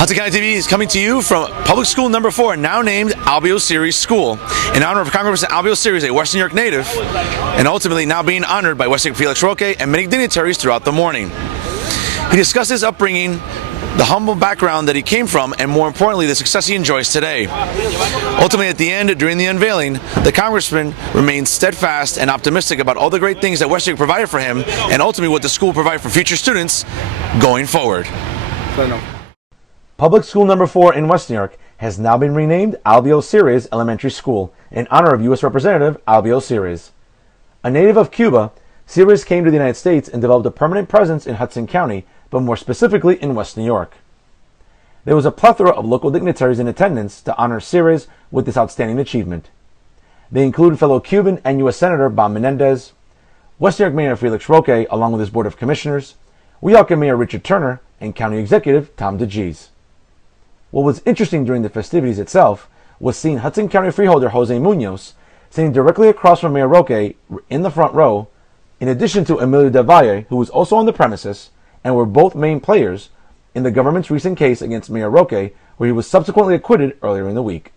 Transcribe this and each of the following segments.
Hudson County TV is coming to you from Public School Number 4, now named Albio Sires School, in honor of Congressman Albio Sires, a Western New York native, and ultimately now being honored by Western Felix Roque and many dignitaries throughout the morning. He discussed his upbringing, the humble background that he came from, and more importantly, the success he enjoys today. Ultimately, at the end, during the unveiling, the congressman remained steadfast and optimistic about all the great things that Western provided for him, and ultimately what the school will provide for future students going forward. Public School Number 4 in West New York has now been renamed Albio Sires Elementary School in honor of U.S. Representative Albio Sires. A native of Cuba, Sires came to the United States and developed a permanent presence in Hudson County, but more specifically in West New York. There was a plethora of local dignitaries in attendance to honor Sires with this outstanding achievement. They include fellow Cuban and U.S. Senator Bob Menendez, West New York Mayor Felix Roque along with his Board of Commissioners, Weehawken Mayor Richard Turner, and County Executive Tom DeGees. What was interesting during the festivities itself was seeing Hudson County Freeholder Jose Munoz sitting directly across from Mayor Roque in the front row, in addition to Emilio Del Valle, who was also on the premises, and were both main players in the government's recent case against Mayor Roque, where he was subsequently acquitted earlier in the week.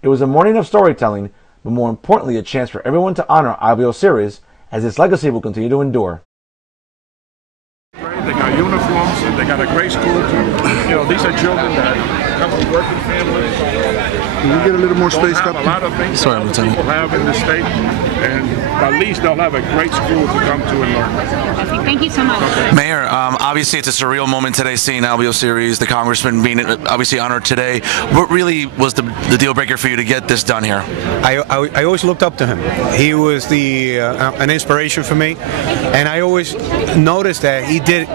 It was a morning of storytelling, but more importantly a chance for everyone to honor Albio Sires, as his legacy will continue to endure. They got uniforms, they got a great school. You know, these are children that come from working families. Can we get a little more space up? A lot of things people have in the state, and at least they'll have a great school to come to and learn. Thank you so much. Okay. Mayor, obviously it's a surreal moment today seeing Albio Sires, the congressman, being obviously honored today. What really was the deal breaker for you to get this done here? I always looked up to him. He was an inspiration for me, and I always noticed that he did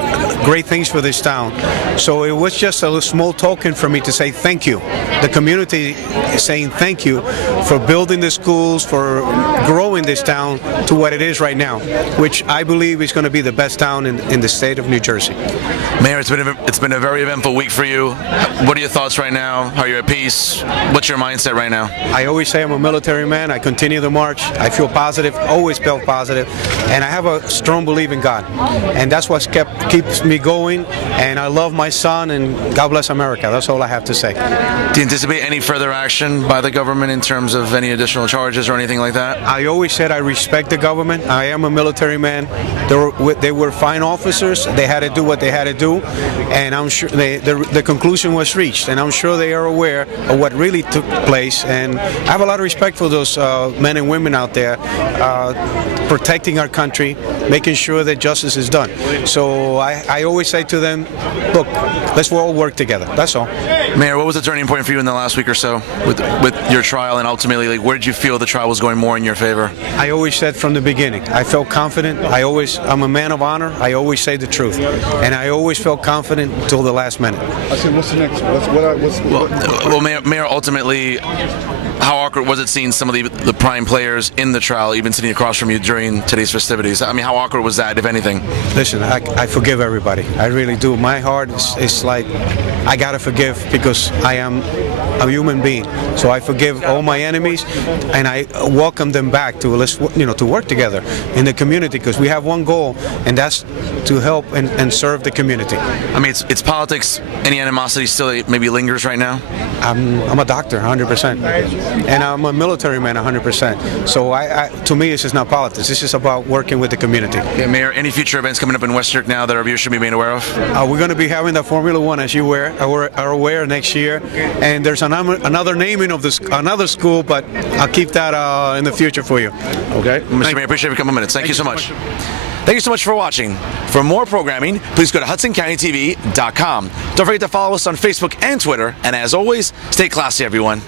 great things for this town. So it was just a small token for me to say thank you. The community is saying thank you for building the schools, for growing this town to what it is right now, which I believe is going to be the best town in the state of New Jersey. Mayor, it's been a very eventful week for you. What are your thoughts right now? How are you at peace? What's your mindset right now? I always say I'm a military man. I continue the march. I feel positive, always felt positive, and I have a strong belief in God, and that's what keeps me going. And I love my son, and God bless America. That's all I have to say. Do you anticipate any further action by the government in terms of any additional charges or anything like that? I always said I respect the government. I am a military man. They were fine officers. They had to do what they had to do, and I'm sure the conclusion was reached. And I'm sure they are aware of what really took place. And I have a lot of respect for those men and women out there protecting our country, making sure that justice is done. So I always say to them, look, let's all work together. That's all. Mayor, what was the turning point for you in the last week or so with your trial, and ultimately, like, where did you feel the trial was going more in your favor? I always said from the beginning, I felt confident. I'm a man of honor. I always say the truth, and I always felt confident until the last minute. I said, what's the next? Well, Mayor, ultimately, how awkward was it seeing some of the prime players in the trial, even sitting across from you during today's festivities? I mean, how awkward was that, if anything? Listen, I forgive everybody. I really do. My heart is like, I gotta forgive because I am a human being. So I forgive all my enemies, and I welcome them back to work together in the community, because we have one goal, and that's to help and serve the community. I mean, it's politics. Any animosity still maybe lingers right now? I'm a doctor, 100%, and I'm a military man, 100%. So to me, it's just not politics. It's just about working with the community. Yeah, Mayor, any future events coming up in West New York now that our viewers should be made aware of? We're going to be having the Formula One, as you are aware, next year, and there's another naming of another school, but I'll keep that in the future for you. Okay, Mr. Mayor, I appreciate every couple minutes. Thank you so much. Thank you so much for watching. For more programming, please go to HudsonCountyTV.com. Don't forget to follow us on Facebook and Twitter. And as always, stay classy, everyone.